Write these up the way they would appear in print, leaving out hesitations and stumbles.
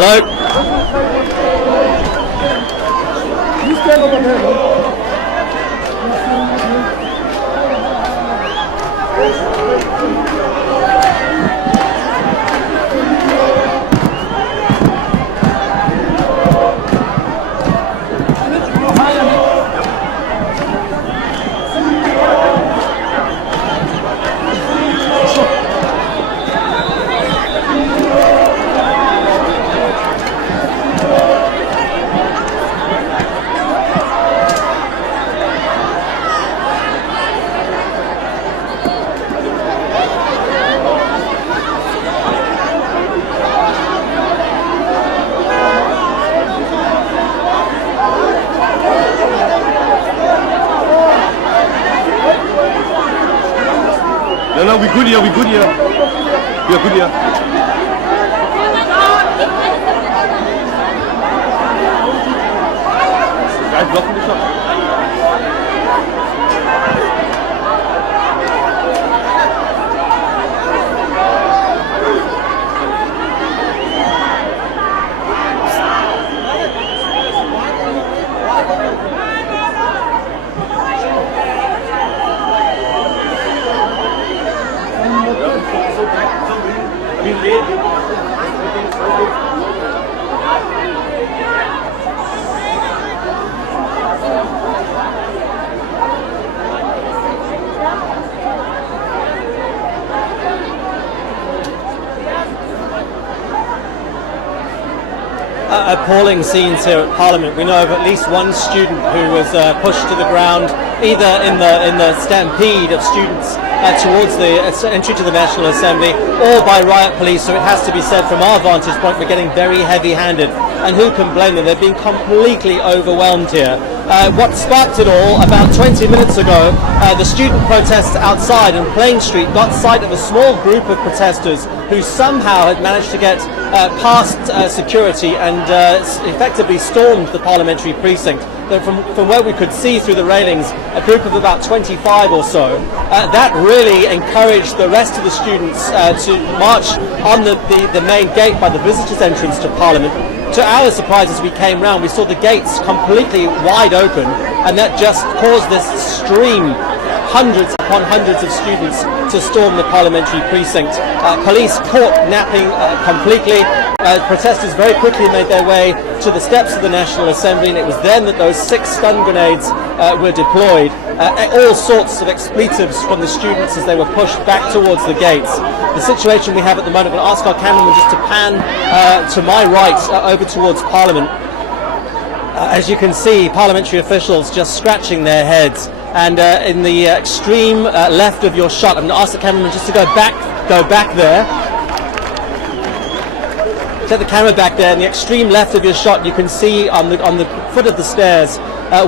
Hello. You stand over there. No, we good here, we good here. We are good here. Guys blocking the shot. Appalling scenes here at Parliament. We know of at least one student who was pushed to the ground, either in the stampede of students towards the entry to the National Assembly, or by riot police. So it has to be said, from our vantage point, we're getting very heavy-handed, and who can blame them? They're being completely overwhelmed here. What sparked it all, about 20 minutes ago, the student protests outside on Plain Street got sight of a small group of protesters who somehow had managed to get past security and effectively stormed the Parliamentary precinct. From where we could see through the railings, a group of about 25 or so. That really encouraged the rest of the students to march on the main gate by the visitors' entrance to Parliament. To our surprise, as we came round, we saw the gates completely wide open, and that just caused this stream, hundreds upon hundreds of students, to storm the Parliamentary precinct. Police caught napping completely. Protesters very quickly made their way to the steps of the National Assembly, and it was then that those 6 stun grenades were deployed. All sorts of expletives from the students as they were pushed back towards the gates. The situation we have at the moment, I'm going to ask our cameraman just to pan to my right over towards Parliament. As you can see, parliamentary officials just scratching their heads. And in the extreme left of your shot, I'm going to ask the cameraman just to go back there. Take the camera back there. In the extreme left of your shot, you can see on the foot of the stairs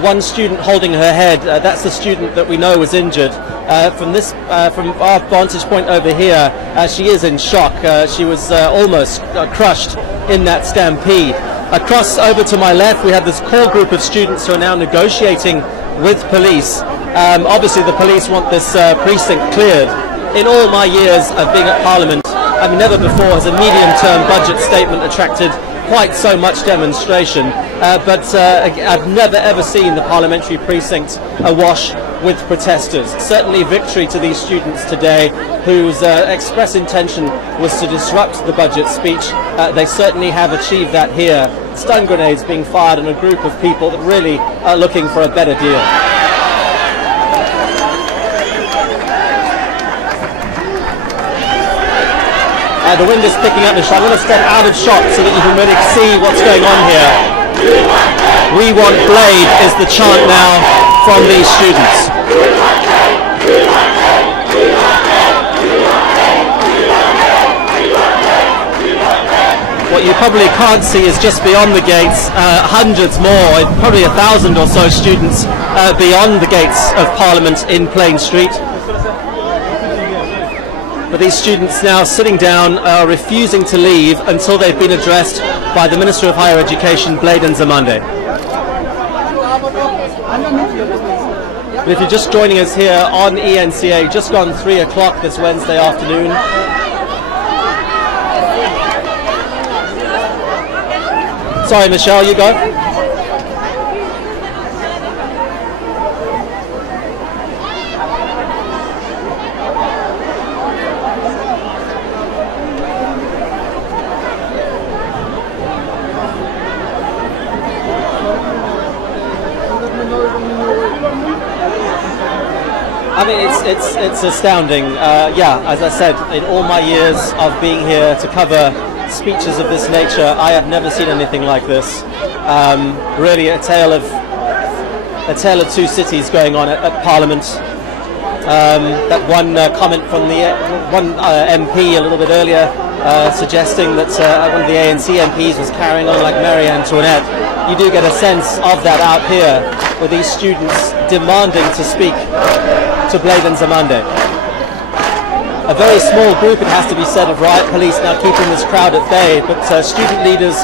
one student holding her head. That's the student that we know was injured. From our vantage point over here, she is in shock. She was almost crushed in that stampede. Across over to my left, we have this core group of students who are now negotiating with police. Obviously, the police want this precinct cleared. In all my years of being at Parliament, never before has a medium-term budget statement attracted quite so much demonstration, but I've never ever seen the Parliamentary precinct awash with protesters. Certainly victory to these students today, whose express intention was to disrupt the budget speech. They certainly have achieved that here. Stun grenades being fired on a group of people that really are looking for a better deal. The wind is picking up, so I'm going to step out of shot so that you can really see what's going on here. We want Blade is the chant now from these students. What you probably can't see is just beyond the gates, hundreds more, probably 1,000 or so students beyond the gates of Parliament in Plain Street. But these students now sitting down are refusing to leave until they've been addressed by the Minister of Higher Education, Blade Nzimande. But if you're just joining us here on ENCA, just gone 3 o'clock this Wednesday afternoon. Sorry, Michelle, you go. I mean, it's astounding. Yeah, as I said, in all my years of being here to cover speeches of this nature, I have never seen anything like this. Really, a tale of two cities going on at Parliament. That one comment from the one MP a little bit earlier, suggesting that one of the ANC MPs was carrying on like Marie Antoinette. You do get a sense of that out here, with these students demanding to speak to Bladen Zamande. A very small group, it has to be said, of riot police now keeping this crowd at bay, but student leaders,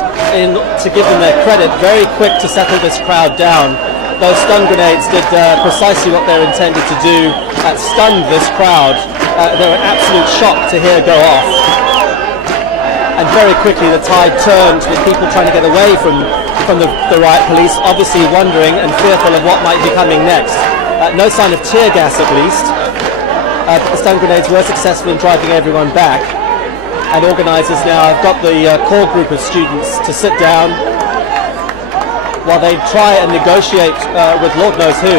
to give them their credit, very quick to settle this crowd down. Those stun grenades did precisely what they were intended to do, stunned this crowd. They were an absolute shock to hear go off. And very quickly the tide turned, with people trying to get away from the riot police, obviously wondering and fearful of what might be coming next. No sign of tear gas, at least. But the stun grenades were successful in driving everyone back. And organisers now have got the core group of students to sit down while they try and negotiate with Lord knows who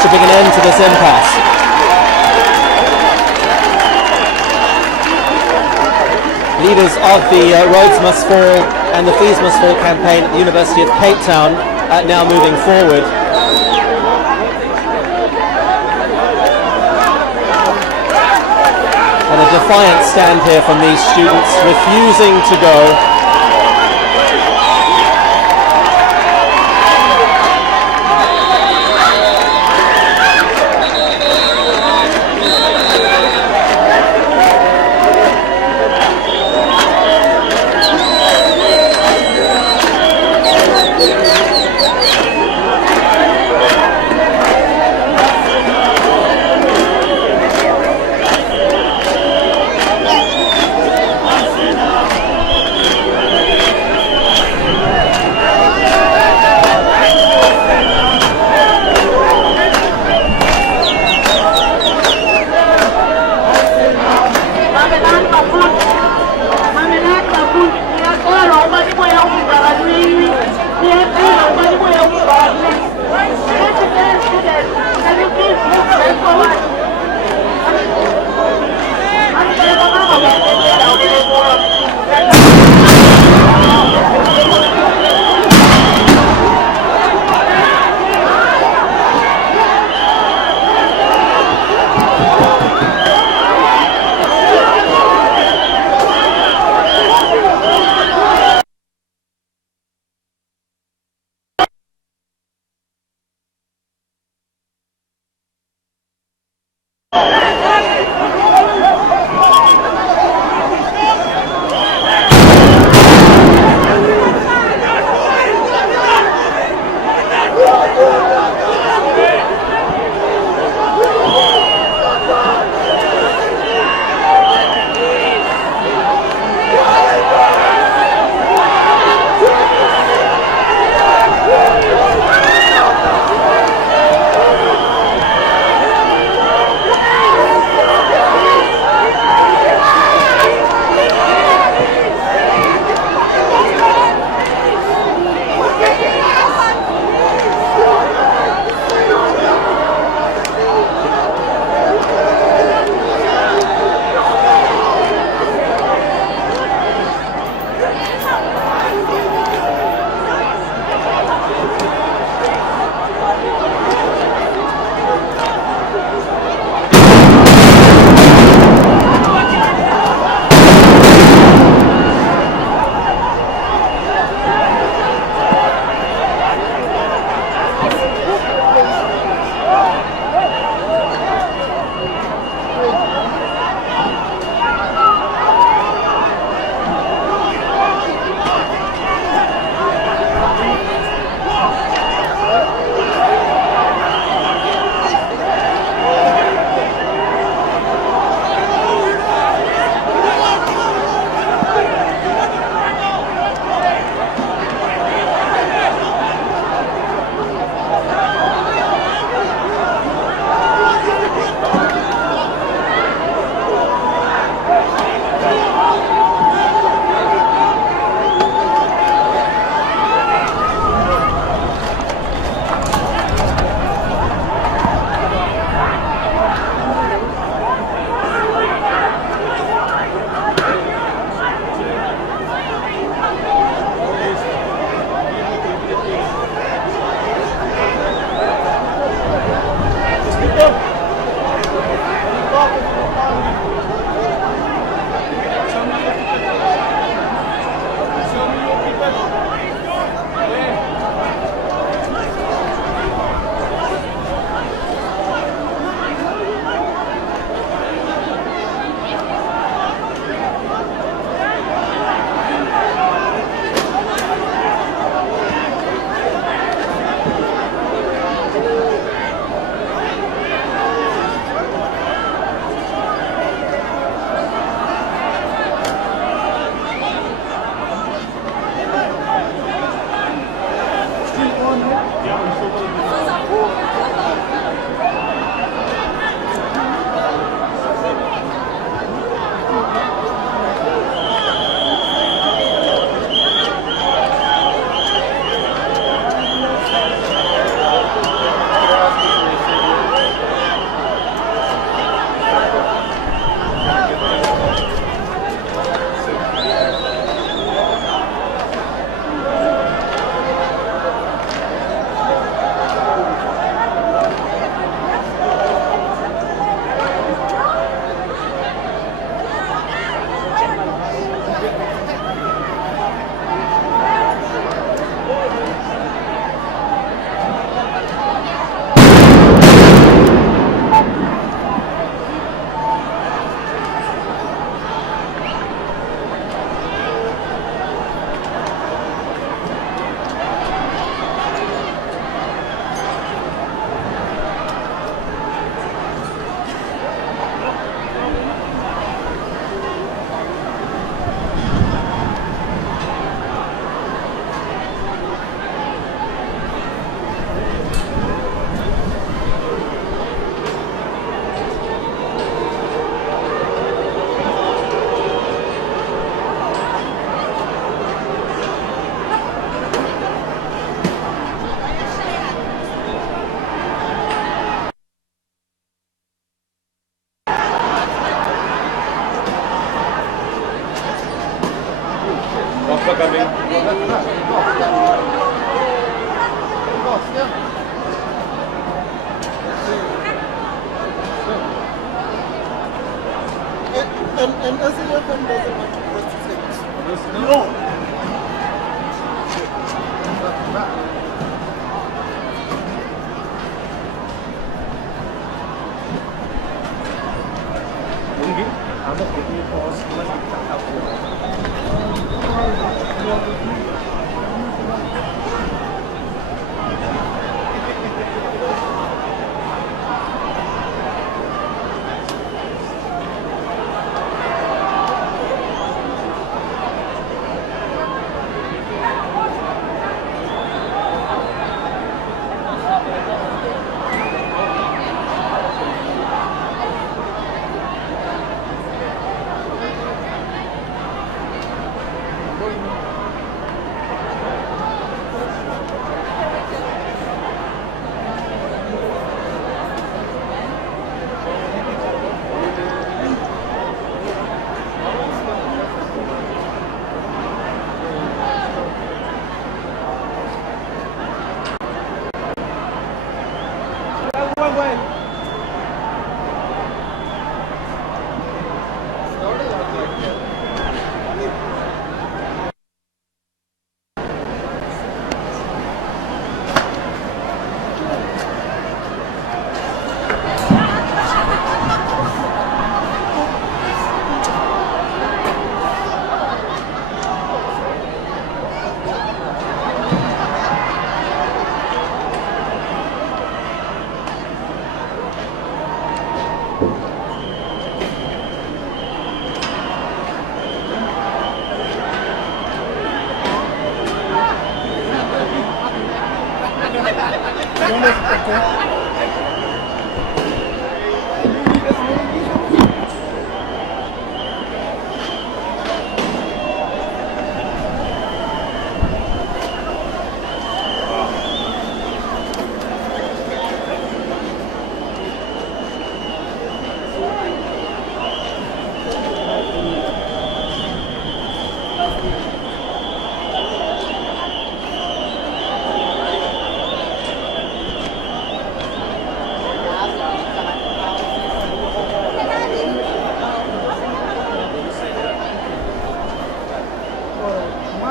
to bring an end to this impasse. Leaders of the Roads Must Fall and the Fees Must Fall campaign at the University of Cape Town now moving forward. And a defiant stand here from these students, refusing to go. Police are coming. And as it happened, doesn't want to press the things. No.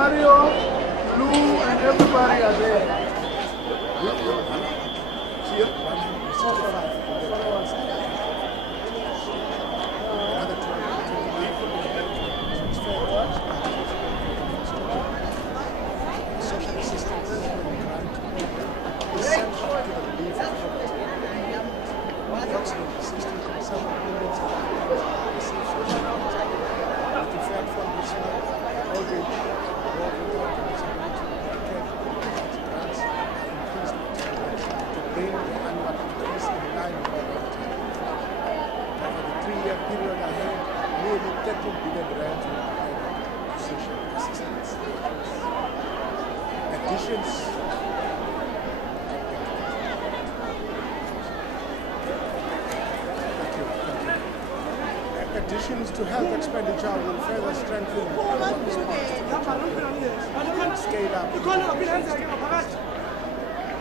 Mario, Lou, and everybody are there. Additions to health expenditure will further strengthen scale up.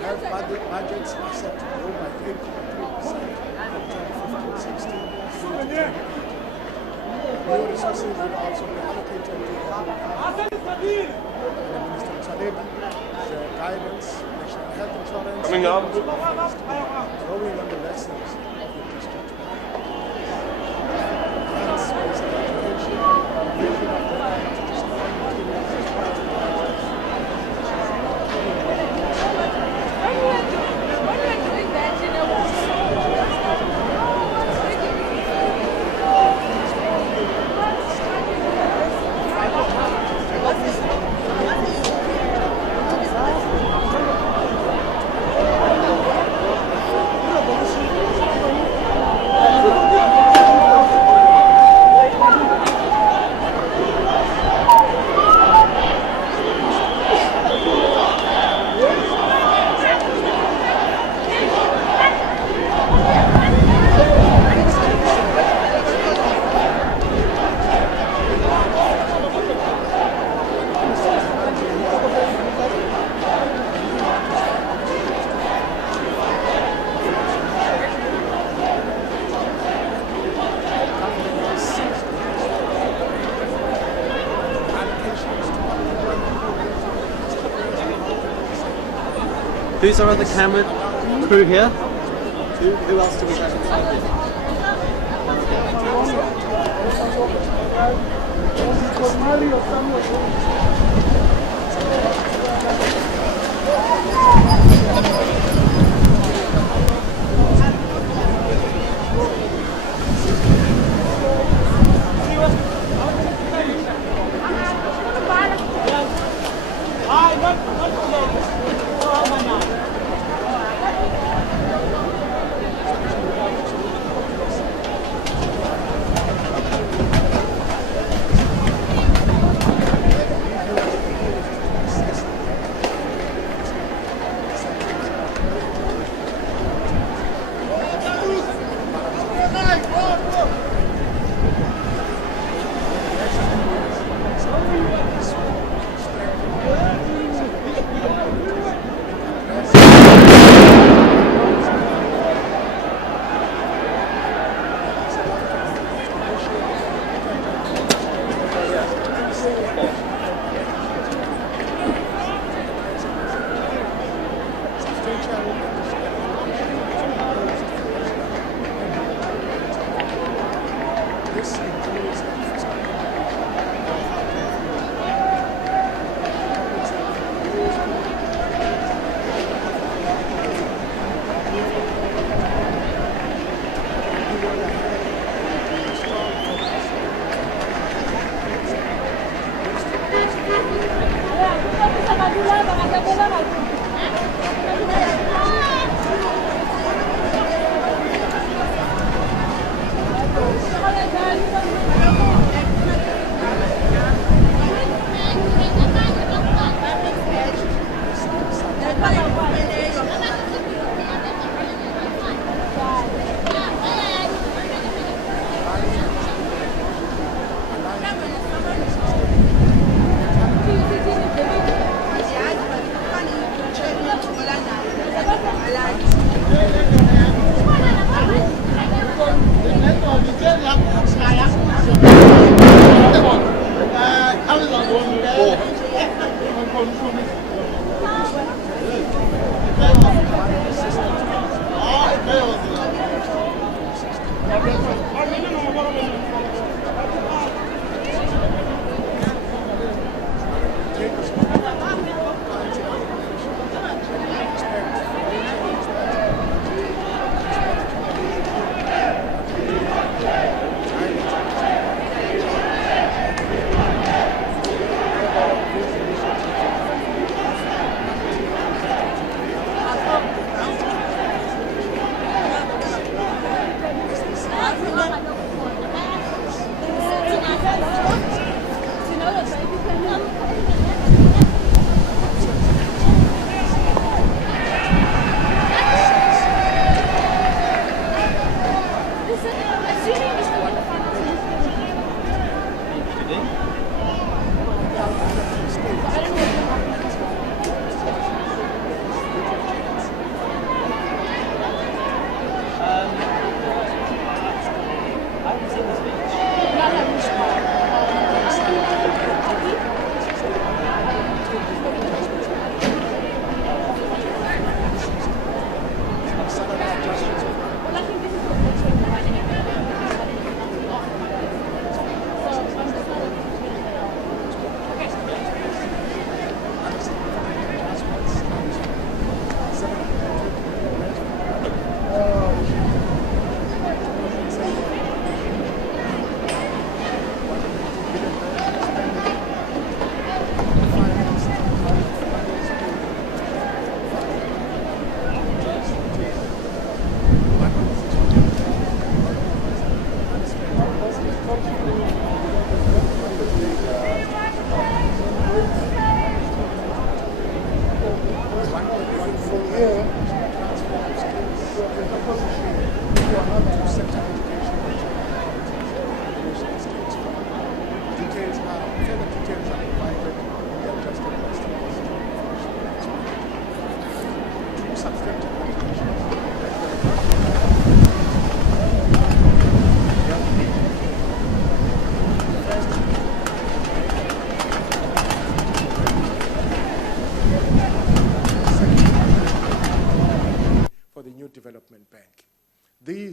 Health budgets are set to grow by 8.3% from 2015-16. New resources will also be allocated to the Minister Saledi, the guidance, national health insurance, Coming up. drawing on the lessons of the district. Who's our other camera crew here? Who else do we have inside here?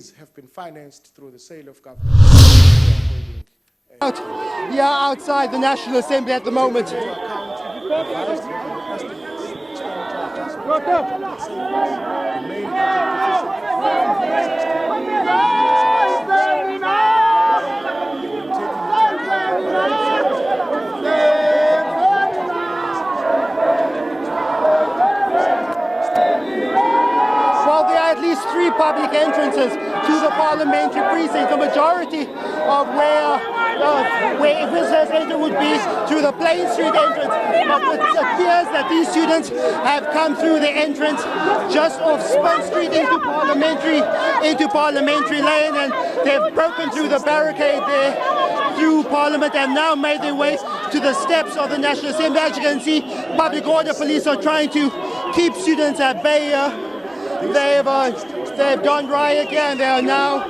these have been financed through the sale of government. Yeah, outside the National Assembly at the moment. Well, there are at least 3 public entrances to the parliamentary precinct. The majority of where visitors enter would be through the Plain Street entrance. But it appears that these students have come through the entrance just off Spin Street into Parliamentary Lane, and they've broken through the barricade there through Parliament and now made their way to the steps of the National Assembly. As you can see, public order police are trying to keep students at bay here. They've done riot here and they are now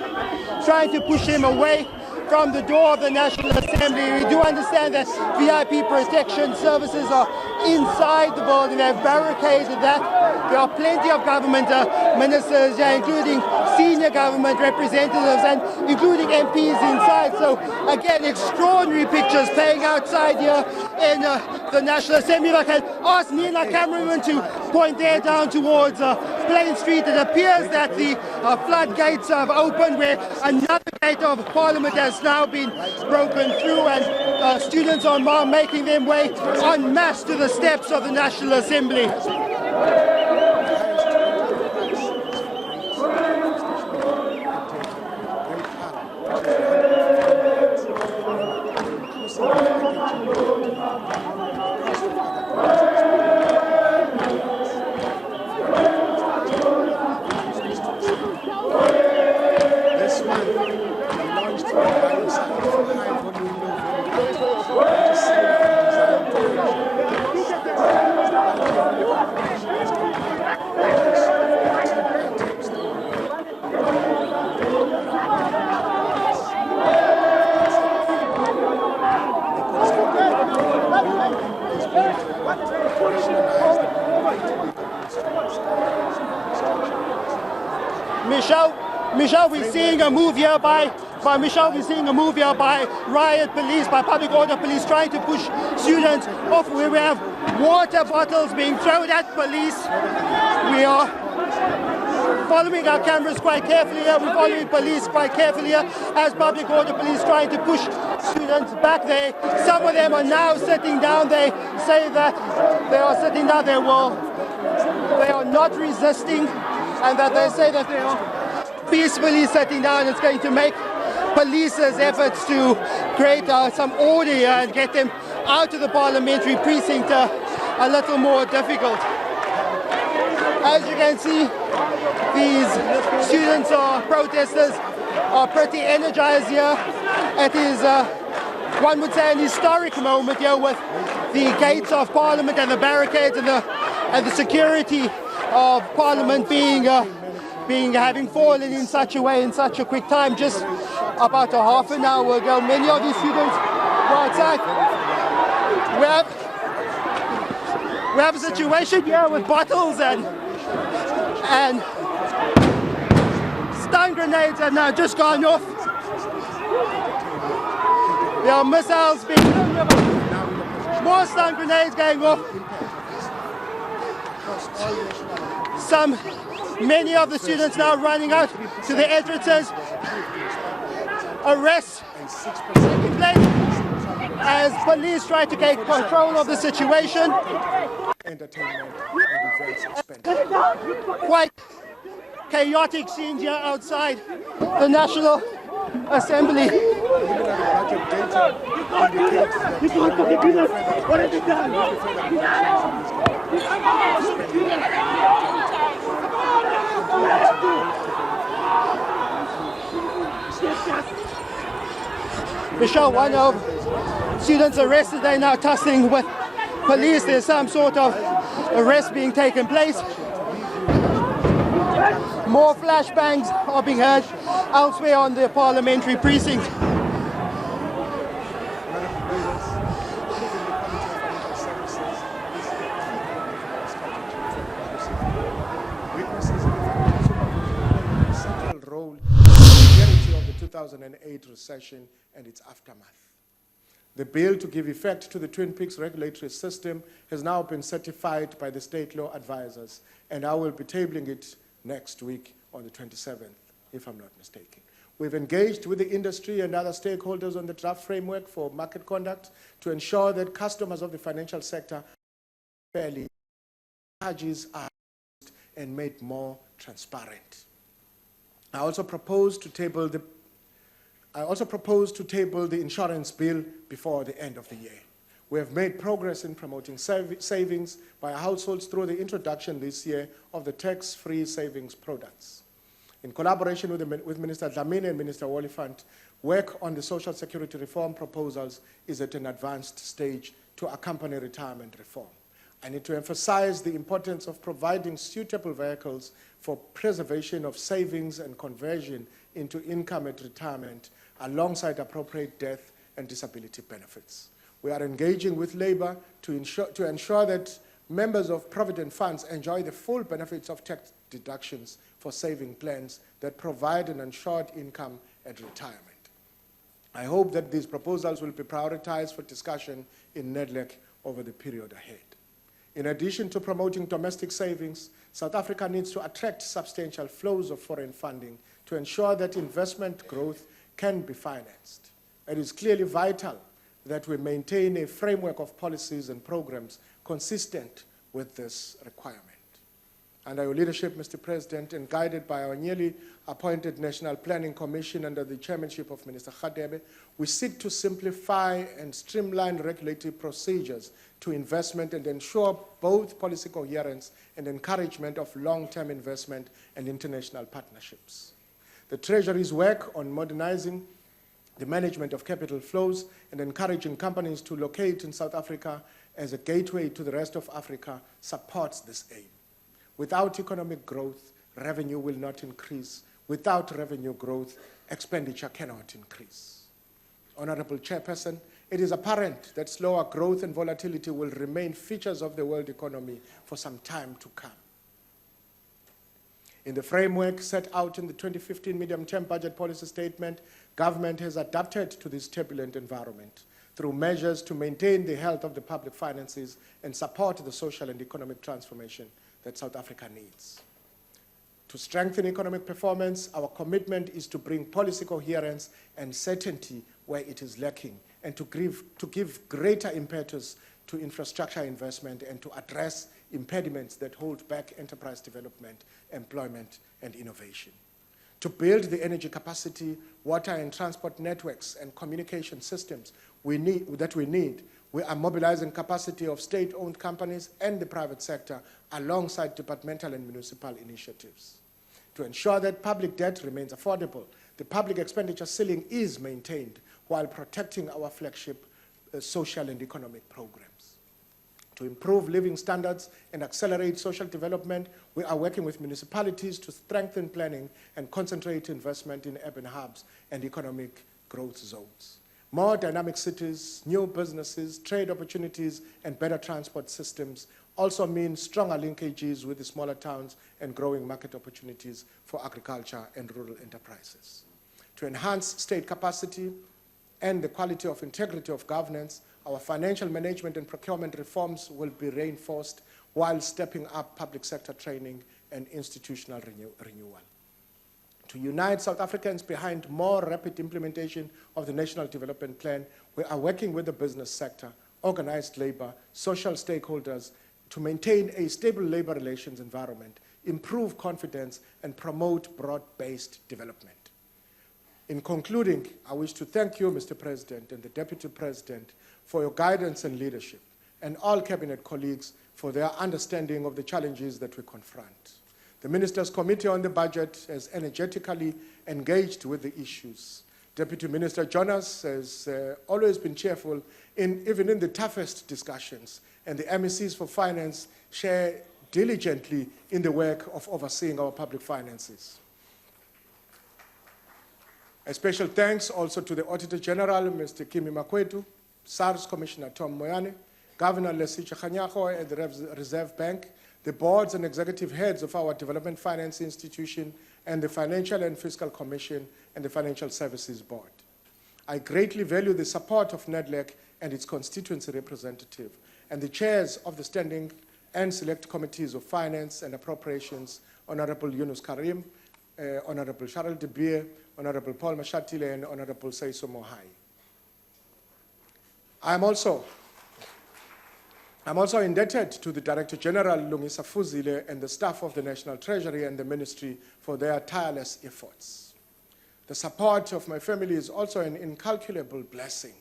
trying to push him away from the door of the National Assembly. We do understand that VIP protection services are inside the building. They've barricaded that. There are plenty of government ministers, including senior government representatives and including MPs inside. So again, extraordinary pictures playing outside here in the National Assembly. If I can ask Nina cameraman to point there down towards Plain Street, it appears that the floodgates have opened where another gate of Parliament has now been broken through, and students are now making their way en masse to the steps of the National Assembly. Michelle, we're seeing a move here by riot police, by public order police trying to push students off. Where we have water bottles being thrown at police. We are following our cameras quite carefully here. We're following police quite carefully here as public order police trying to push students back there. Some of them are now sitting down. They say that they are sitting down. They are not resisting, and that they say that they are peacefully sitting down. It's going to make police's efforts to create some order here and get them out of the parliamentary precinct a little more difficult. As you can see, these students or protesters are pretty energized here. It is, one would say, an historic moment here with the gates of Parliament and the barricades and the security of Parliament having fallen in such a way in such a quick time. Just about a half an hour ago, many of these students were outside. We have a situation here with bottles and stun grenades have now just gone off. There are missiles being more stun grenades going off. Many of the students now running out to the entrances. Arrests taking place as police try to take control of the situation. Entertainment and events expenditure. Quite chaotic scenes here outside the National Assembly. Michelle, one of students arrested, they're now tussling with police. There's some sort of arrest being taken place. More flashbangs are being heard elsewhere on the parliamentary precinct. Role 2008 recession and its aftermath. The bill to give effect to the Twin Peaks regulatory system has now been certified by the state law advisors, and I will be tabling it next week on the 27th, if I'm not mistaken. We've engaged with the industry and other stakeholders on the draft framework for market conduct to ensure that customers of the financial sector fairly charges are and made more transparent. I also propose to table the insurance bill before the end of the year. We have made progress in promoting savings by households through the introduction this year of the tax-free savings products. In collaboration with Minister Dlamini and Minister Oliphant, work on the social security reform proposals is at an advanced stage to accompany retirement reform. I need to emphasize the importance of providing suitable vehicles for preservation of savings and conversion into income at retirement alongside appropriate death and disability benefits. We are engaging with Labour to ensure that members of provident funds enjoy the full benefits of tax deductions for saving plans that provide an ensured income at retirement. I hope that these proposals will be prioritized for discussion in NEDLEC over the period ahead. In addition to promoting domestic savings, South Africa needs to attract substantial flows of foreign funding to ensure that investment growth can be financed. It is clearly vital that we maintain a framework of policies and programs consistent with this requirement. Under your leadership, Mr. President, and guided by our newly appointed National Planning Commission under the chairmanship of Minister Khadebe, we seek to simplify and streamline regulatory procedures to investment and ensure both policy coherence and encouragement of long-term investment and international partnerships. The Treasury's work on modernizing the management of capital flows and encouraging companies to locate in South Africa as a gateway to the rest of Africa supports this aim. Without economic growth, revenue will not increase. Without revenue growth, expenditure cannot increase. Honorable Chairperson, it is apparent that slower growth and volatility will remain features of the world economy for some time to come. In the framework set out in the 2015 medium-term budget policy statement, government has adapted to this turbulent environment through measures to maintain the health of the public finances and support the social and economic transformation that South Africa needs. To strengthen economic performance, our commitment is to bring policy coherence and certainty where it is lacking, and to give greater impetus to infrastructure investment and to address impediments that hold back enterprise development, employment, and innovation. To build the energy capacity, water and transport networks, and communication systems we need, we are mobilizing capacity of state-owned companies and the private sector alongside departmental and municipal initiatives. To ensure that public debt remains affordable, the public expenditure ceiling is maintained while protecting our flagship social and economic programs. To improve living standards and accelerate social development, we are working with municipalities to strengthen planning and concentrate investment in urban hubs and economic growth zones. More dynamic cities, new businesses, trade opportunities, and better transport systems also mean stronger linkages with the smaller towns and growing market opportunities for agriculture and rural enterprises. To enhance state capacity and the quality of integrity of governance, our financial management and procurement reforms will be reinforced while stepping up public sector training and institutional renewal. To unite South Africans behind more rapid implementation of the National Development Plan, we are working with the business sector, organized labor, social stakeholders to maintain a stable labor relations environment, improve confidence, and promote broad-based development. In concluding, I wish to thank you, Mr. President, and the Deputy President for your guidance and leadership, and all Cabinet colleagues for their understanding of the challenges that we confront. The Ministers' Committee on the Budget has energetically engaged with the issues. Deputy Minister Jonas has always been cheerful, even in the toughest discussions, and the MECs for Finance share diligently in the work of overseeing our public finances. A special thanks also to the Auditor General, Mr. Kimi Makwetu, SARS Commissioner Tom Moyane, Governor Lesicha Khanyago at the Reserve Bank, the boards and executive heads of our development finance institution, and the Financial and Fiscal Commission and the Financial Services Board. I greatly value the support of NEDLAC and its constituency representative and the chairs of the Standing and Select Committees of Finance and Appropriations, Honorable Yunus Karim, Honorable Cheryl De Beer, Honorable Paul Mashatile, and Honorable Saiso Mohai. I'm also indebted to the Director General Lungisa Fuzile and the staff of the National Treasury and the Ministry for their tireless efforts. The support of my family is also an incalculable blessing.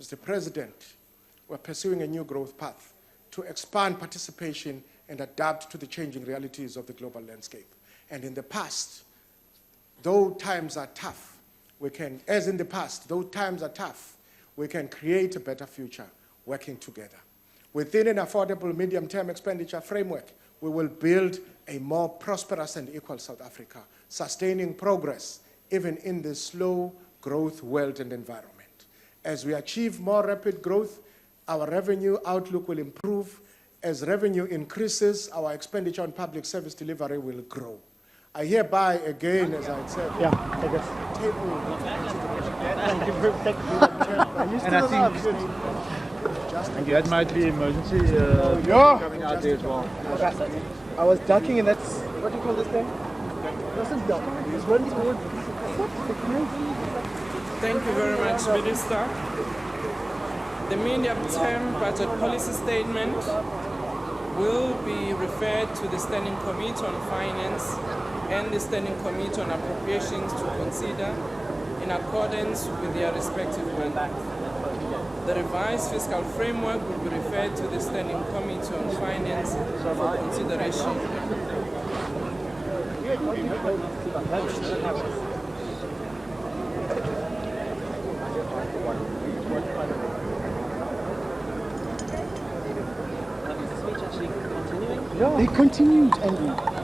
Mr. President, we're pursuing a new growth path to expand participation and adapt to the changing realities of the global landscape. And in the past, though times are tough, we can create a better future working together. Within an affordable medium-term expenditure framework, we will build a more prosperous and equal South Africa, sustaining progress even in the slow growth world and environment. As we achieve more rapid growth, our revenue outlook will improve. As revenue increases, our expenditure on public service delivery will grow. I hereby, again, as I said, table. And that might be emergency coming out there as well. I was ducking, and that's what do you call this thing? Wasn't duck. He was running towards. Thank you very much, Minister. The medium-term budget policy statement will be referred to the Standing Committee on Finance and the Standing Committee on Appropriations to consider in accordance with their respective mandates. The revised fiscal framework will be referred to the Standing Committee on Finance for consideration. They continued, and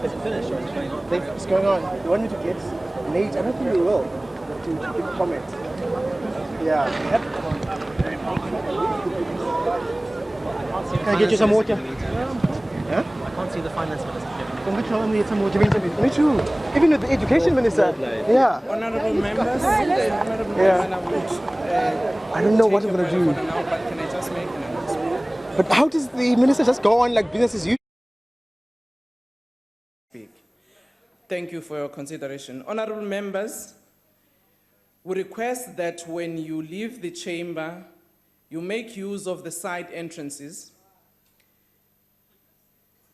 it's finished. It's going on. They want me to get Nate. I don't think they will to give comment. Yeah. Can I get you some water? Huh? I can't see the finance minister. Can we tell me get some water? Me too. Even with the education minister. Yeah. Honorable members, I don't know what I'm going to do. Can I just make an announcement? But how does the minister just go on like business as usual? Thank you for your consideration. Honorable members, we request that when you leave the chamber, you make use of the side entrances.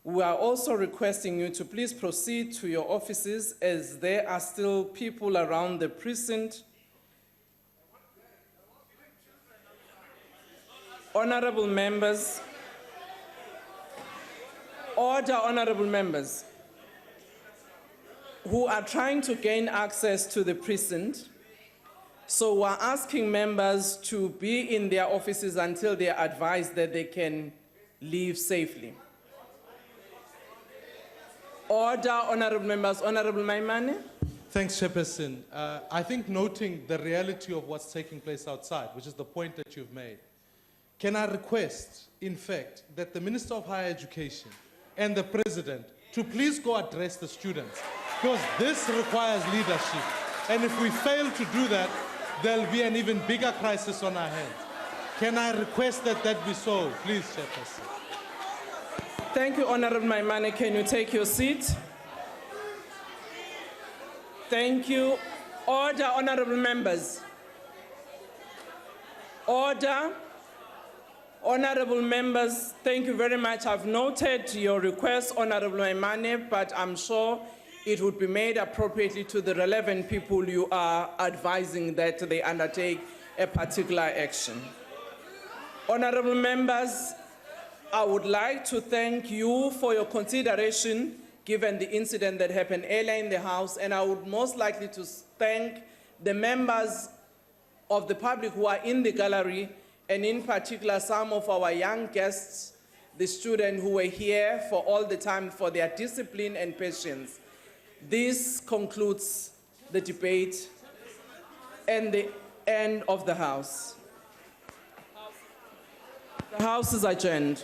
We are also requesting you to please proceed to your offices as there are still people around the precinct. Honorable members, order, honorable members who are trying to gain access to the precinct. So we're asking members to be in their offices until they are advised that they can leave safely. Order, honorable members. Honorable Maimane. Thanks, Chairperson. I think noting the reality of what's taking place outside, which is the point that you've made, can I request, in fact, that the Minister of Higher Education and the President to please go address the students, because this requires leadership. And if we fail to do that, there'll be an even bigger crisis on our hands. Can I request that that be so? Please, Chairperson. Thank you, Honorable Maimane. Can you take your seat? Thank you. Order, honorable members. Order. Honorable members, thank you very much. I've noted your request, Honorable Maimane, but I'm sure it would be made appropriately to the relevant people you are advising that they undertake a particular action. Honorable members, I would like to thank you for your consideration given the incident that happened earlier in the House, and I would most likely to thank the members of the public who are in the gallery, and in particular some of our young guests, the students who were here for all the time for their discipline and patience. This concludes the debate and the end of the House. The House is adjourned.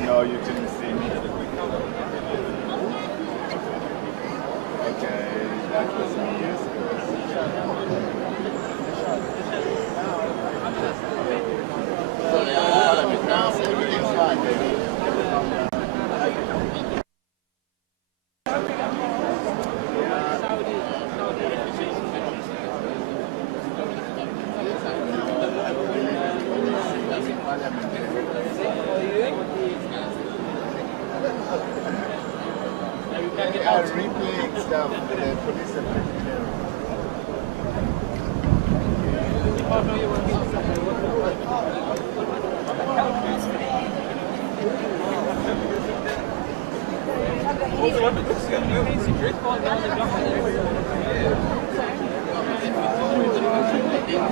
No, you didn't see me. Okay, that was me years ago. Everything's fine, baby. They are replaying stuff with the police and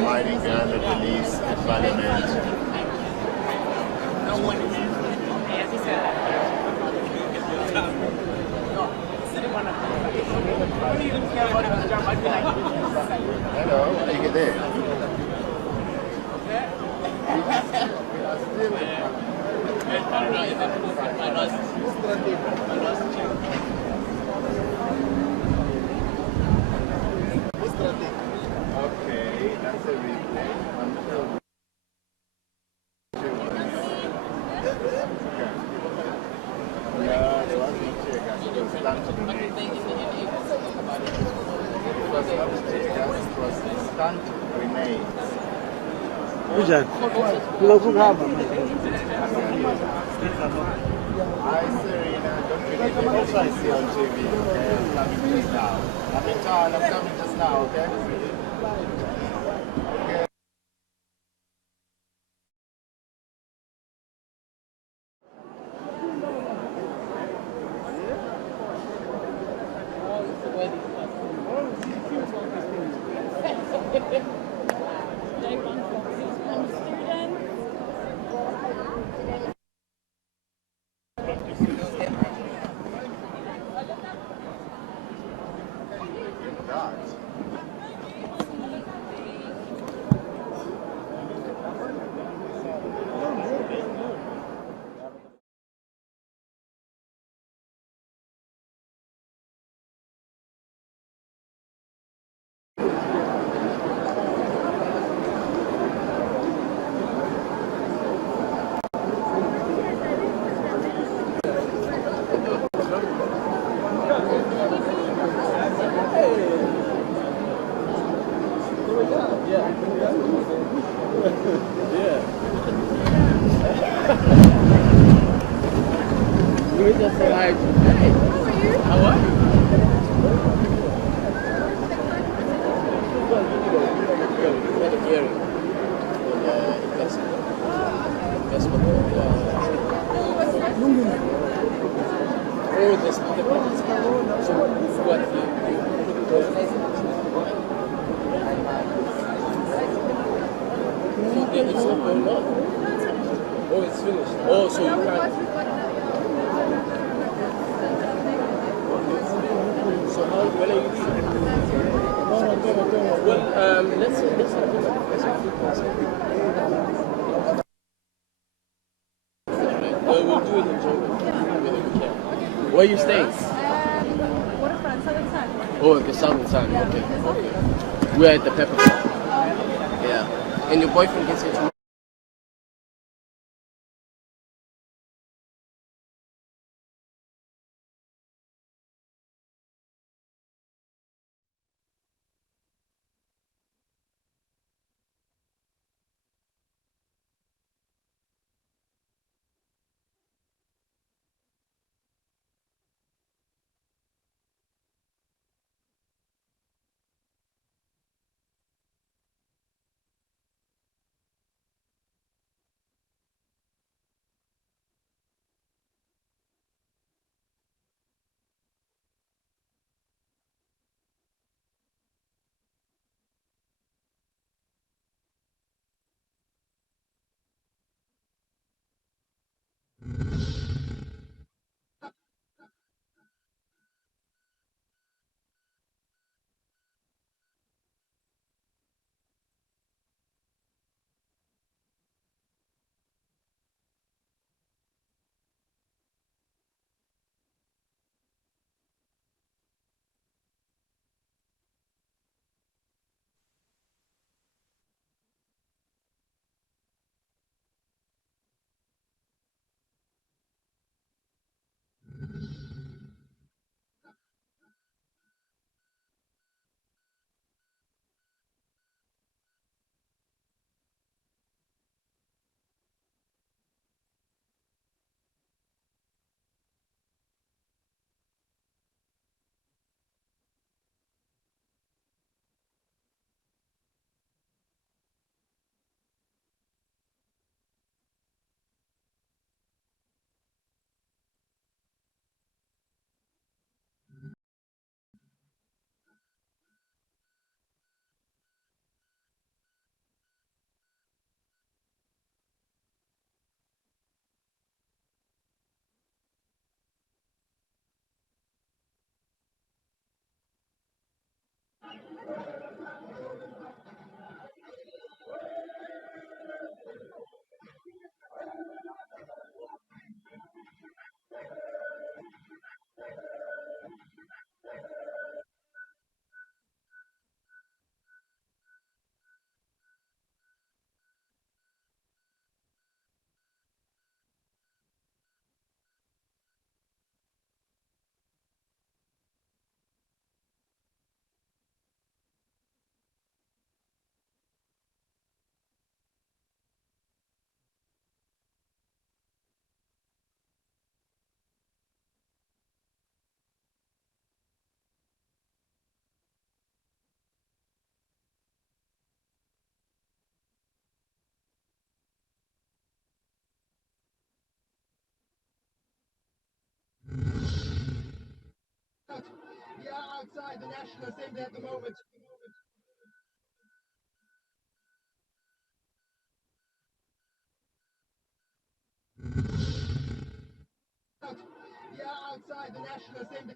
hiding behind the police at Parliament. Hello, how do you get there? Kujan. Langsung haba. Hi, Serena. Don't forget to also I see on TV. Okay, I'm coming just now. I'm in town. I'm coming just now. Okay. Oh, it's finished. Oh, so you can't. So how, when are you leaving? Well, let's have we'll do it in German. Whether we can. Where are you staying? Waterfront, southern side. Oh, the southern side. Okay. We're at the Pepper Farm. Yeah. And your boyfriend gets here tomorrow? outside the National Assembly at the moment. Yeah, outside the National Assembly.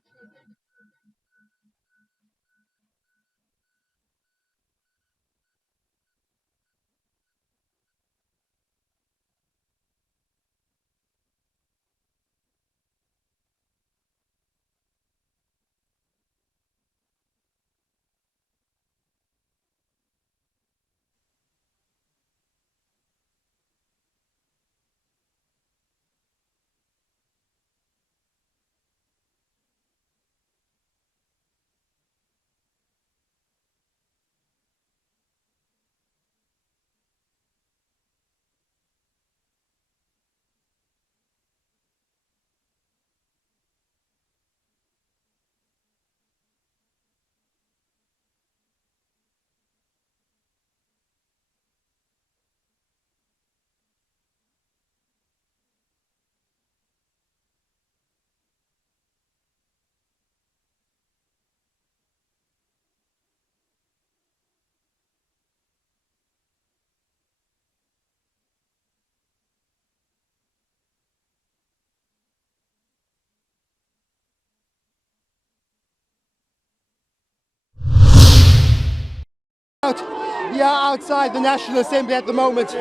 Yeah, outside the National Assembly at the moment.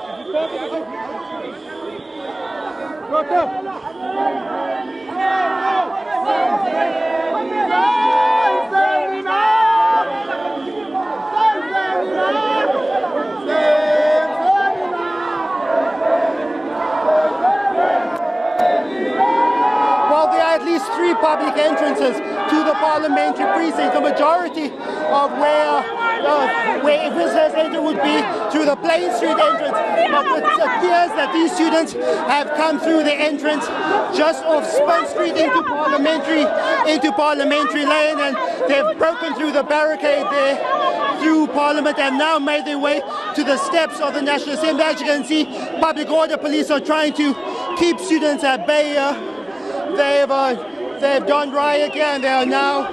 Well, there are at least 3 public entrances to the Parliamentary precinct. The majority of where visitors enter would be through the Plain Street entrance, but it appears that these students have come through the entrance just off Spin Street into Parliamentary Lane, and they've broken through the barricade there through Parliament and now made their way to the steps of the National Assembly. As you can see, public order police are trying to keep students at bay here. They've done riot here and they are now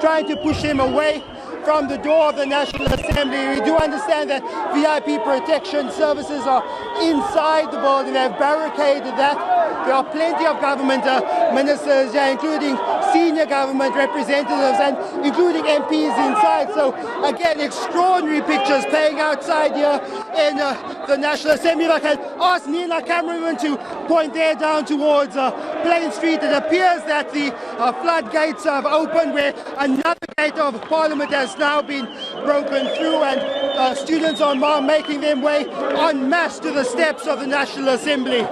trying to push them away from the door of the National Assembly. We do understand that VIP protection services are inside the building. They've barricaded that. There are plenty of government ministers here, including senior government representatives and including MPs inside. So again, extraordinary pictures playing outside here in the National Assembly. If I can ask Nina cameraman to point there down towards Plain Street, it appears that the floodgates have opened where another gate of Parliament has now been broken through, and students are now making their way en masse to the steps of the National Assembly.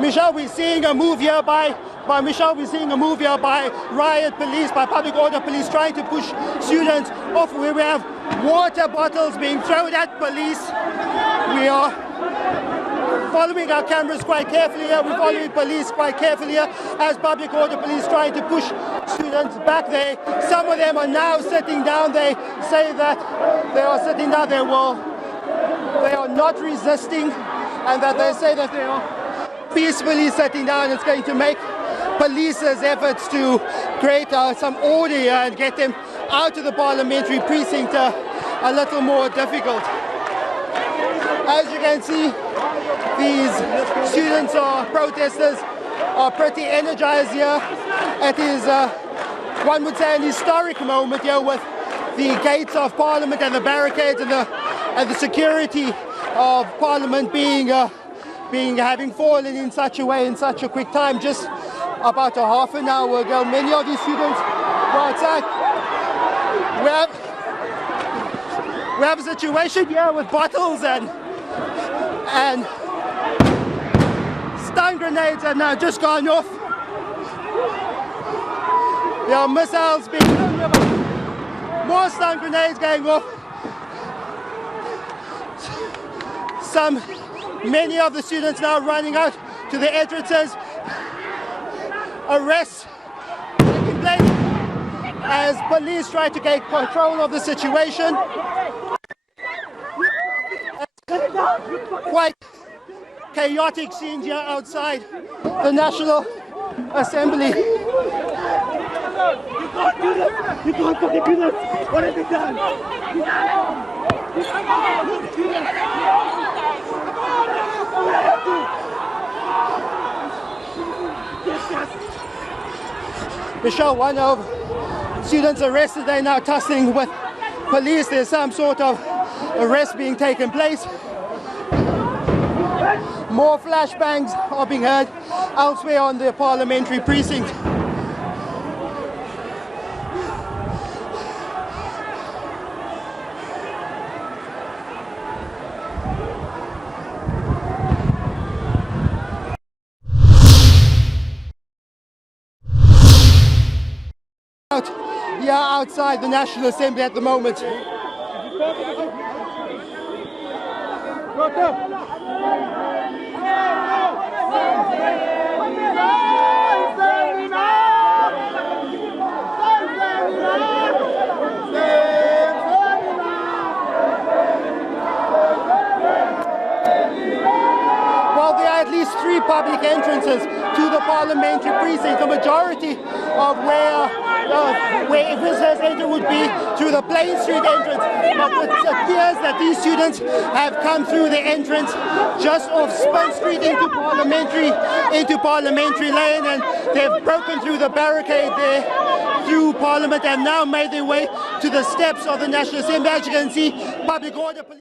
Michelle, we're seeing a move here by riot police, by public order police, trying to push students off where we have water bottles being thrown at police. We are following our cameras quite carefully here. We're following police quite carefully here as public order police trying to push students back there. Some of them are now sitting down. They say that they are sitting down. They are not resisting, and that they say that they are peacefully sitting down. It's going to make police's efforts to create some order here and get them out of the parliamentary precinct a little more difficult. As you can see, these students or protesters are pretty energized here. It is, one would say, an historic moment here with the gates of Parliament and the barricades and the security of Parliament being having fallen in such a way in such a quick time. Just about a half an hour ago, many of these students were outside. We have a situation here with bottles and stun grenades have now just gone off. There are missiles being thrown, more stun grenades going off. Many of the students now running out to the entrances. Arrests taking place as police try to get control of the situation. Quite chaotic scenes here outside the National Assembly. You can't do this! You can't fucking do this! What have you done? Michelle, one of students arrested, they're now tussling with police. There's some sort of arrest being taken place. More flashbangs are being heard elsewhere on the Parliamentary precinct. Yeah, outside the National Assembly at the moment. Well, there are at least 3 public entrances to the Parliamentary precinct. The majority of where visitors enter would be through the Plain Street entrance, but it appears that these students have come through the entrance just off Spin Street into Parliamentary Lane, and they've broken through the barricade there through Parliament and now made their way to the steps of the National Assembly. As you can see, public order police.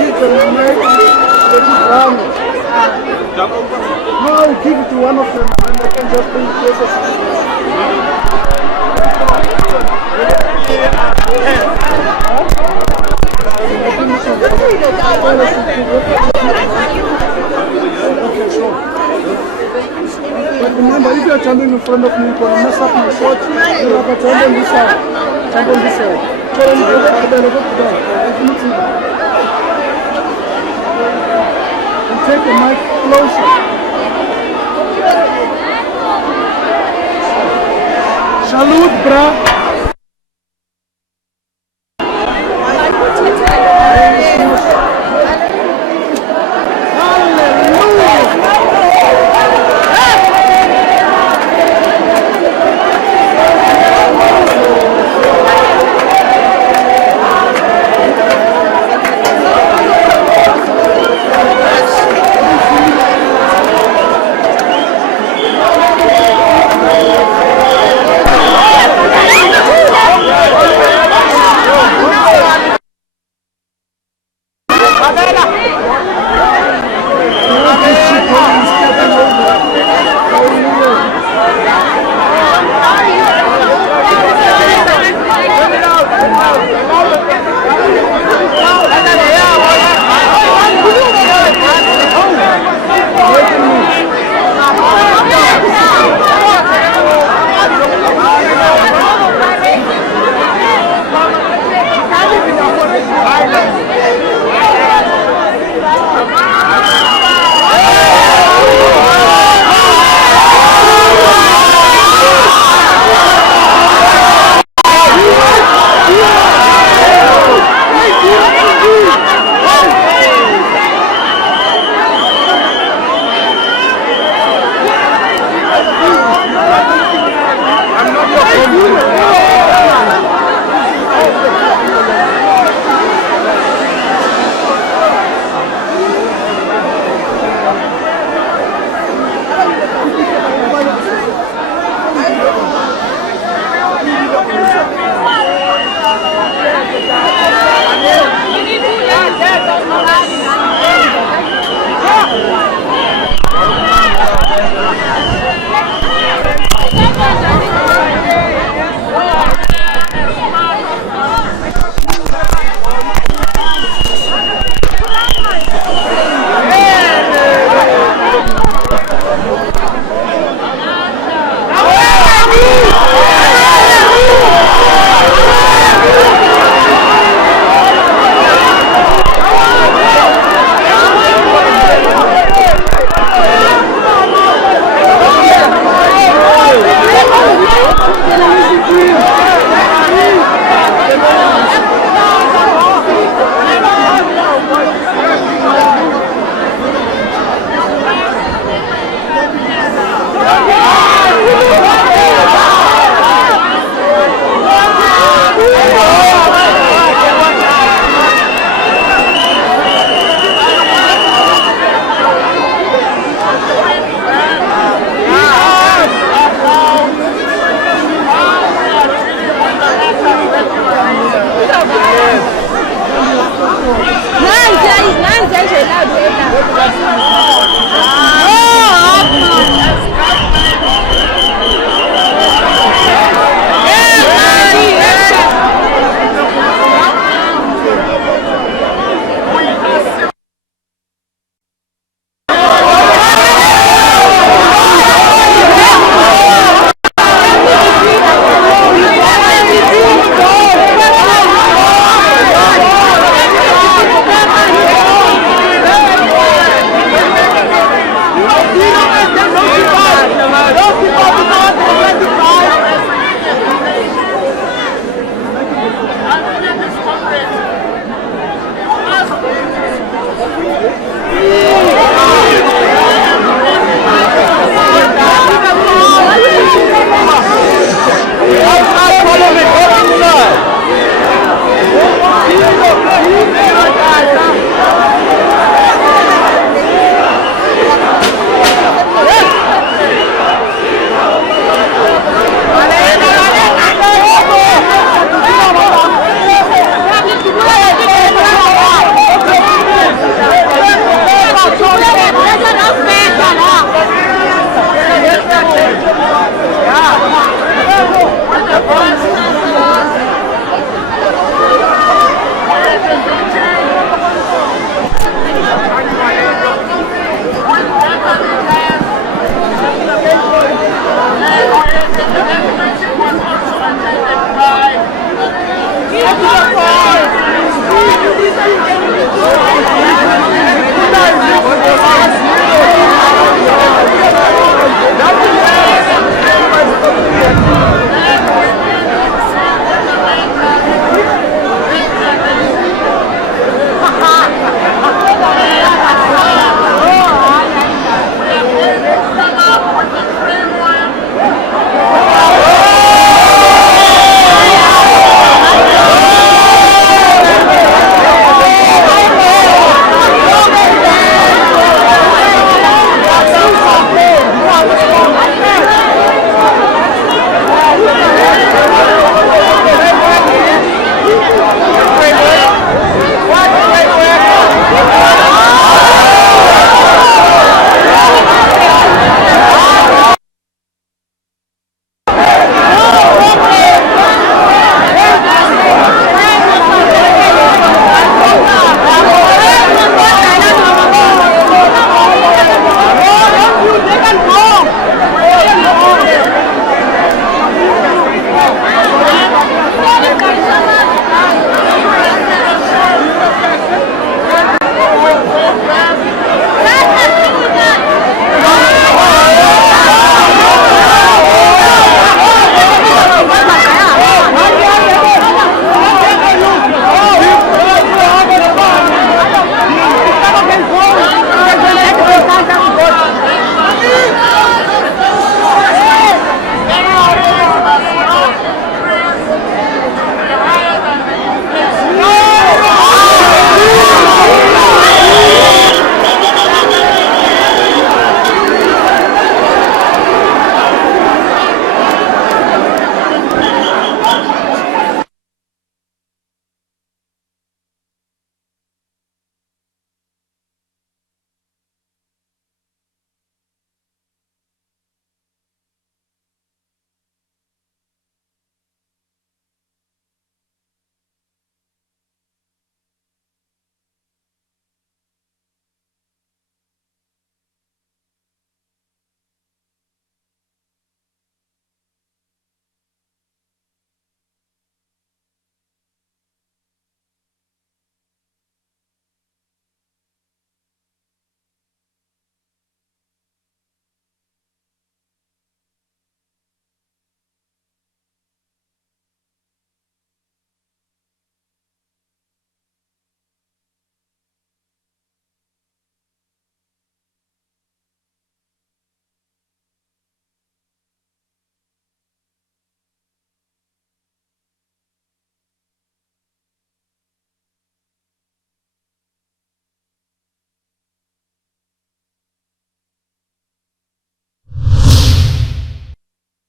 give them the mic, let it run. No, I'll give it to one of them and I can just bring closer to Okay, sure. But remember, if you are jumping in front of me, you're going to mess up my shot. You have to jump on this side. Jump on this side. So you go back to the and take the mic closer. Salute, brah.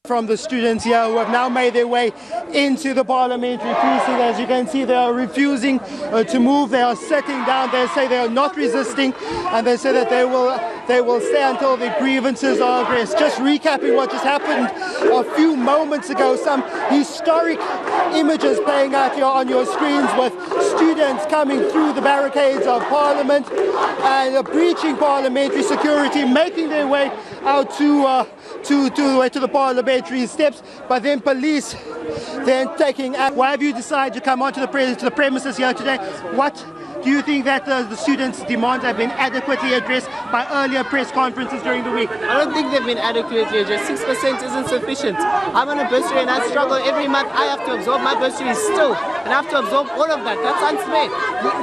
From the students here who have now made their way into the parliamentary precinct. As you can see, they are refusing to move. They are sitting down. They say they are not resisting, and they say that they will stay until their grievances are addressed. Just recapping what just happened a few moments ago, some historic images playing out here on your screens with students coming through the barricades of Parliament and breaching parliamentary security, making their way out to the parliamentary steps, but then police then taking action. Why have you decided to come onto the premises here today? What do you think that the students' demands have been adequately addressed by earlier press conferences during the week? I don't think they've been adequately addressed. 6% isn't sufficient. I'm on a bursary and I struggle every month. I have to absorb my bursary still, and I have to absorb all of that. That's unfair.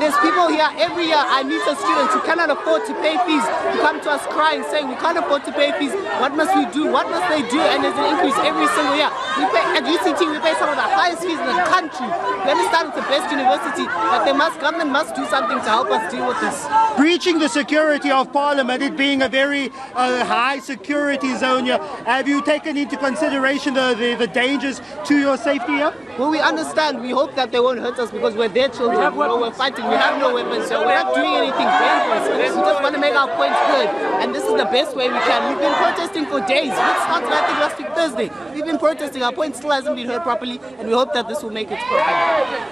There's people here every year. I meet a student who cannot afford to pay fees, who come to us crying, saying we can't afford to pay fees. What must we do? What must they do? And there's an increase every single year. We pay at UCT. We pay some of the highest fees in the country. We understand it's the best university, but government must do something to help us deal with this. Breaching the security of Parliament, it being a very high security zone here, have you taken into consideration the dangers to your safety here? Well, we understand. We hope that they won't hurt us because we're their children. We're fighting. We have no weapons, so we're not doing anything dangerous. We just want to make our points heard, and this is the best way we can. We've been protesting for days. We started, I think, last week Thursday. We've been protesting. Our point still hasn't been heard properly, and we hope that this will make it properly.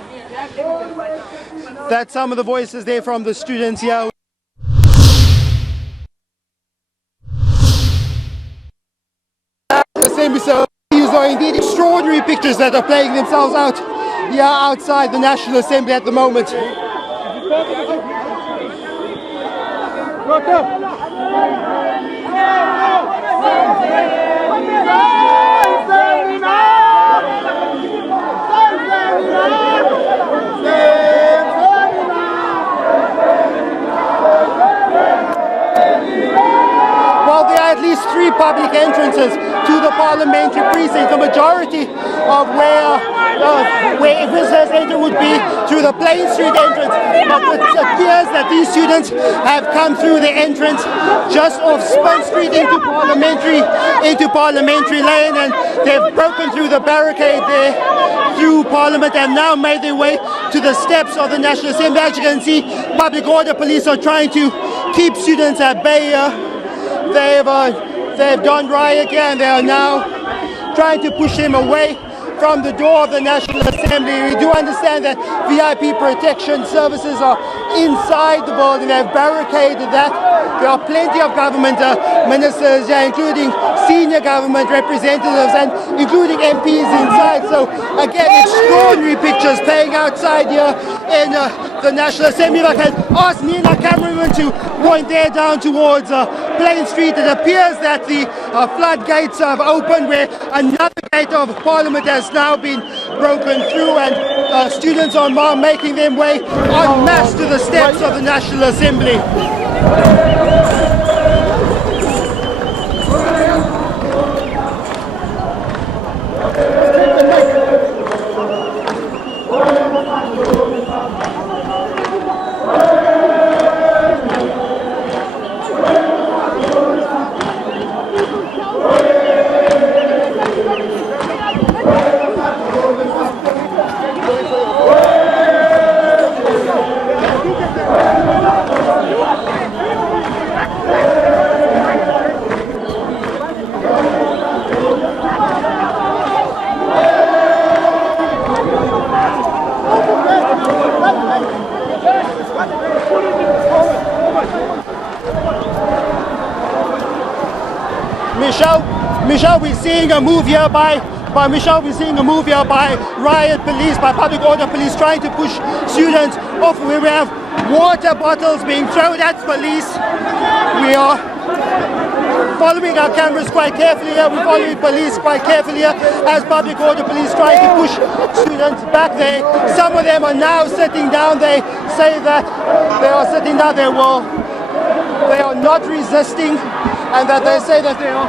That's some of the voices there from the students here. So these are indeed extraordinary pictures that are playing themselves out here outside the National Assembly at the moment. Well, there are at least 3 public entrances to the Parliamentary precinct. The majority of where visitors enter would be through the Plain Street entrance. But it appears that these students have come through the entrance just off Spin Street into Parliamentary Lane, and they've broken through the barricade there through Parliament and now made their way to the steps of the National Assembly. As you can see, public order police are trying to keep students at bay here. They've gone riot here and they are now trying to push them away from the door of the National Assembly. We do understand that VIP protection services are inside the building. They've barricaded that. There are plenty of government ministers here, including senior government representatives and including MPs inside. So again, extraordinary pictures playing outside here in the National Assembly. If I can ask Nina, cameraman, to point there down towards Plain Street. It appears that the floodgates have opened, where another gate of Parliament has now been broken through, and students are now making their way en masse to the steps of the National Assembly. Michelle, we're seeing a move here by riot police, by public order police, trying to push students off. Where we have water bottles being thrown at police. We are following our cameras quite carefully here. We're following police quite carefully here as public order police trying to push students back there. Some of them are now sitting down. They say that they are sitting down. They are not resisting, and that they say that they are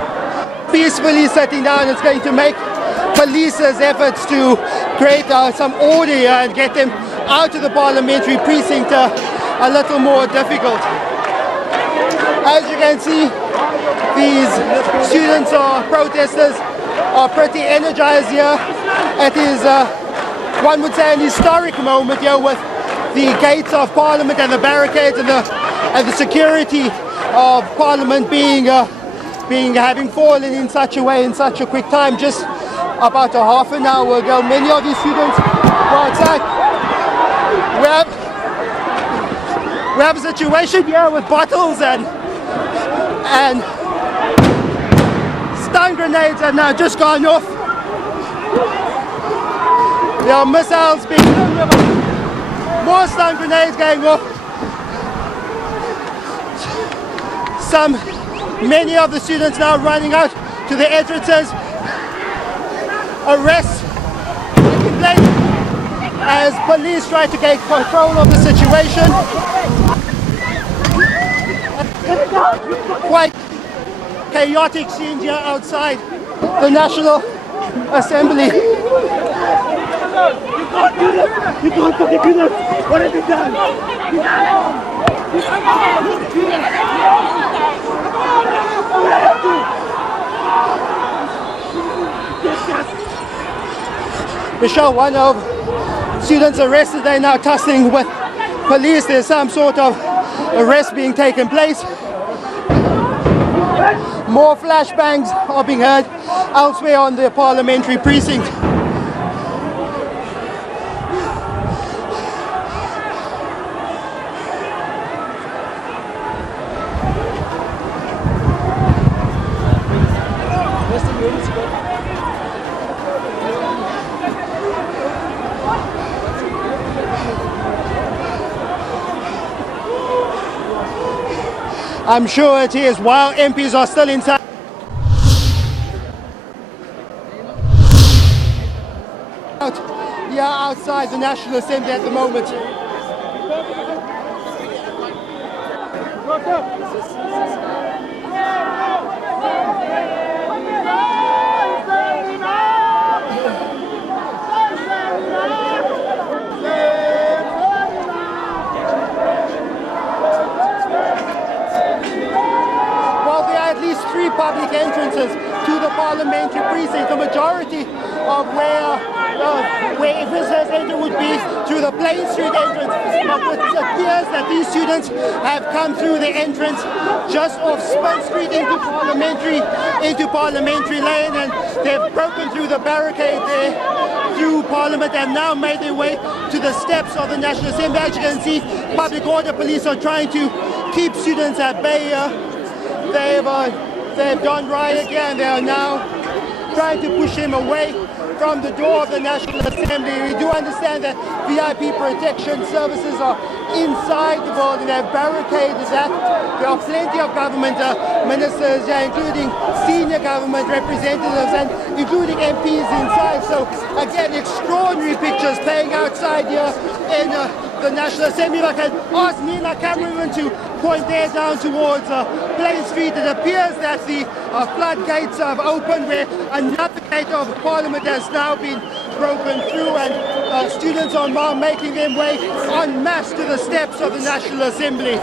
peacefully sitting down. It's going to make police's efforts to create some order here and get them out of the parliamentary precinct a little more difficult. As you can see, these students or protesters are pretty energized here. It is, one would say, an historic moment here, with the gates of Parliament and the barricades and the security of Parliament having fallen in such a way in such a quick time. Just about a half an hour ago, many of these students were outside. We have a situation here with bottles and stun grenades have now just gone off. There are missiles being thrown over. More stun grenades going off. Many of the students now running out to the entrances. Arrests taking place as police try to get control of the situation. Quite chaotic scenes here outside the National Assembly. You can't do this! You can't fucking do this! What have you done? Michelle, one of students arrested, they're now tussling with police. There's some sort of arrest being taken place. More flashbangs are being heard elsewhere on the parliamentary precinct. I'm sure it is. While MPs are still inside. Yeah, outside the National Assembly at the moment. Well, there are at least 3 public entrances to the Parliamentary precinct. The majority of where visitors enter would be through the Plain Street entrance. But it appears that these students have come through the entrance just off Spin Street into Parliamentary Lane, and they've broken through the barricade there through Parliament and now made their way to the steps of the National Assembly. As you can see, public order police are trying to keep students at bay here. They've done riot here and they are now trying to push him away from the door of the National Assembly. We do understand that VIP protection services are inside the building. They've barricaded that. There are plenty of government ministers here, including senior government representatives and including MPs inside. So again, extraordinary pictures playing outside here in the National Assembly. If I can ask me, my cameraman, to point there down towards Plain Street. It appears that the floodgates have opened, where another gate of Parliament has now been broken through, and students are now making their way en masse to the steps of the National Assembly.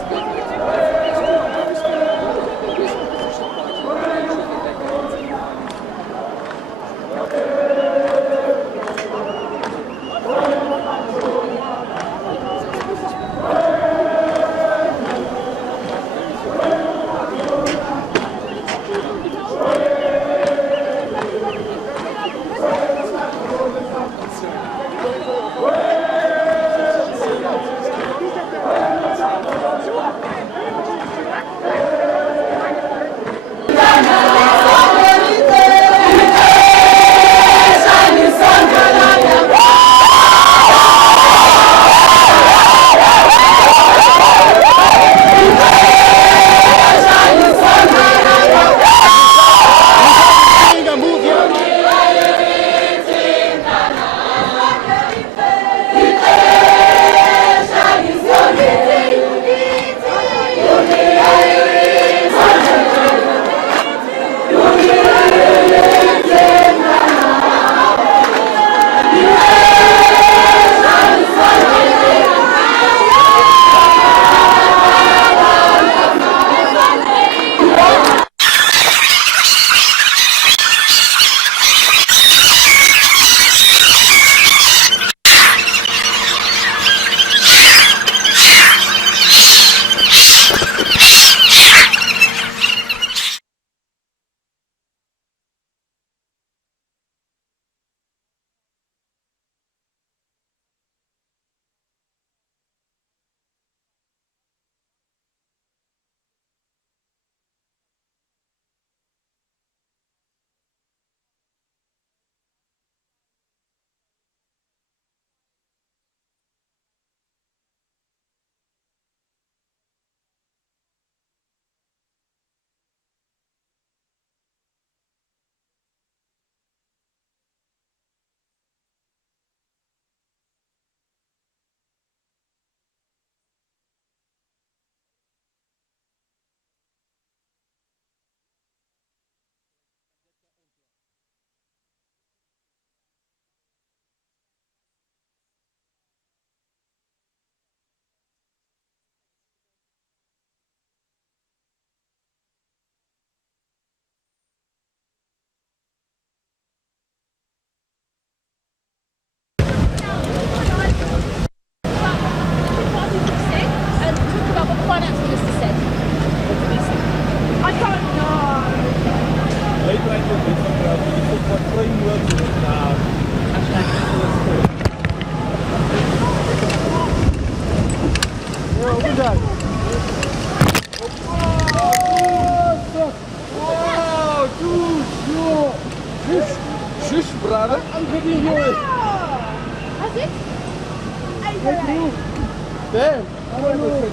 Damn. I know, right?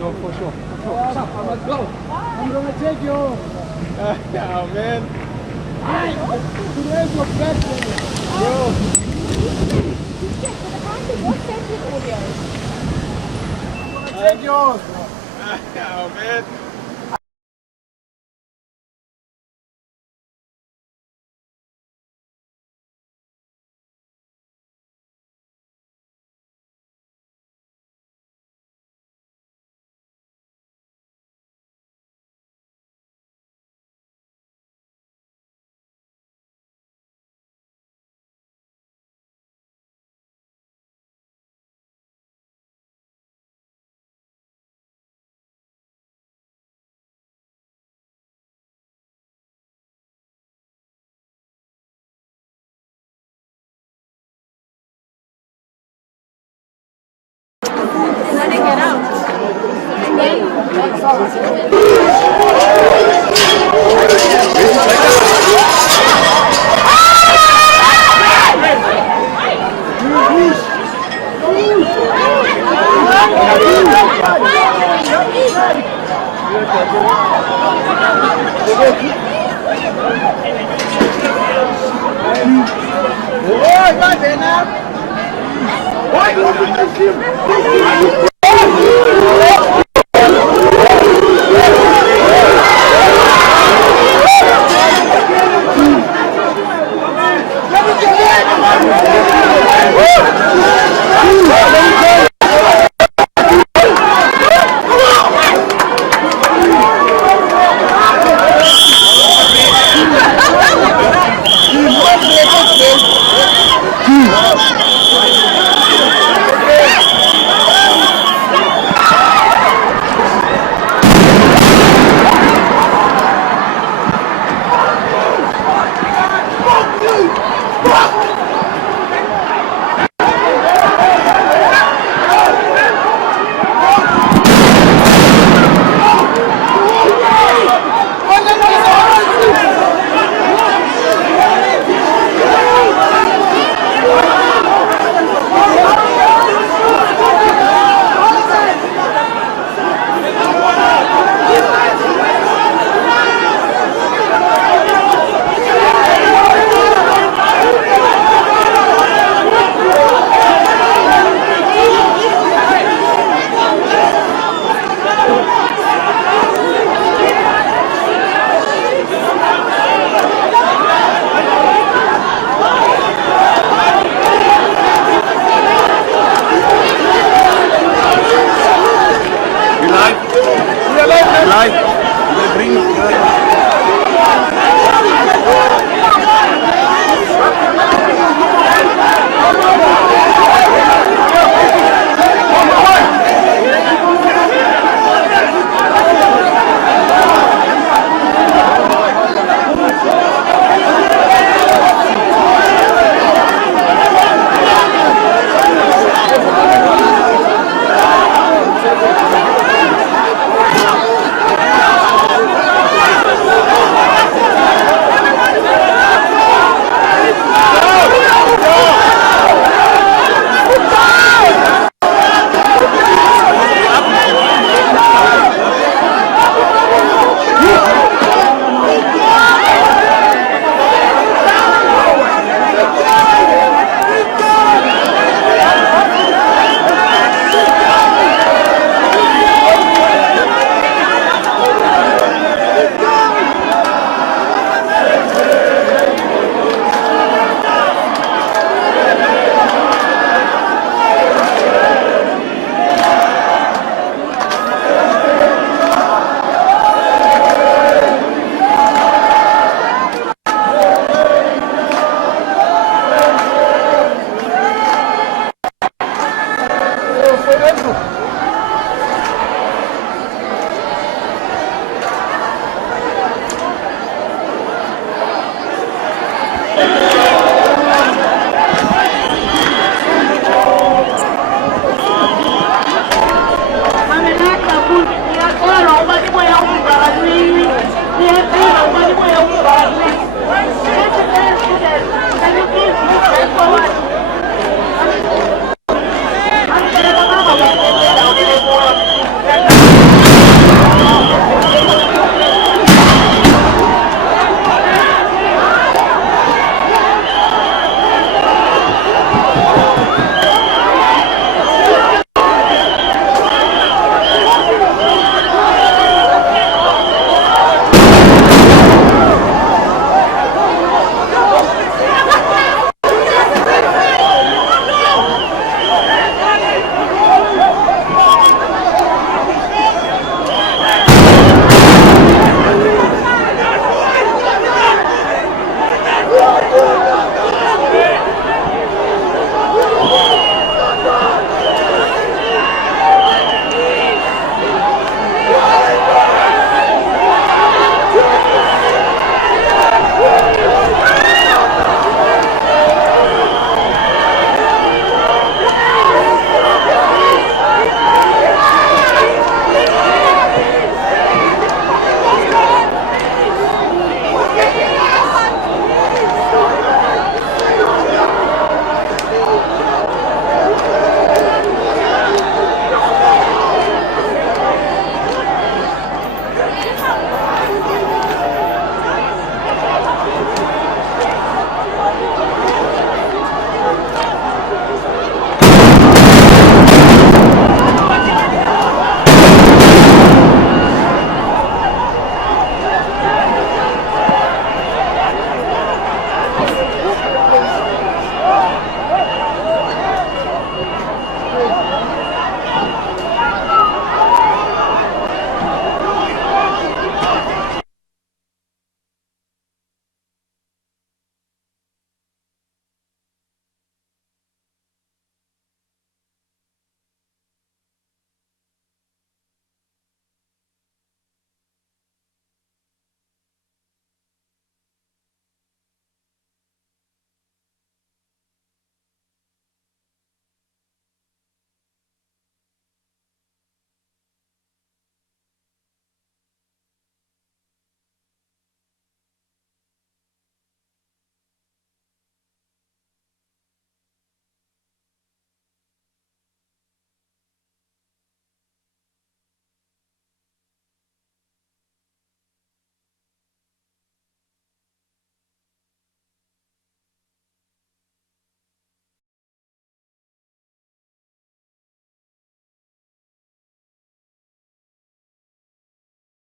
No, for sure. Let's go. I'm gonna take you. Oh man. Today's your best day. Bro. I'm gonna take yours. Oh man. Let it get out.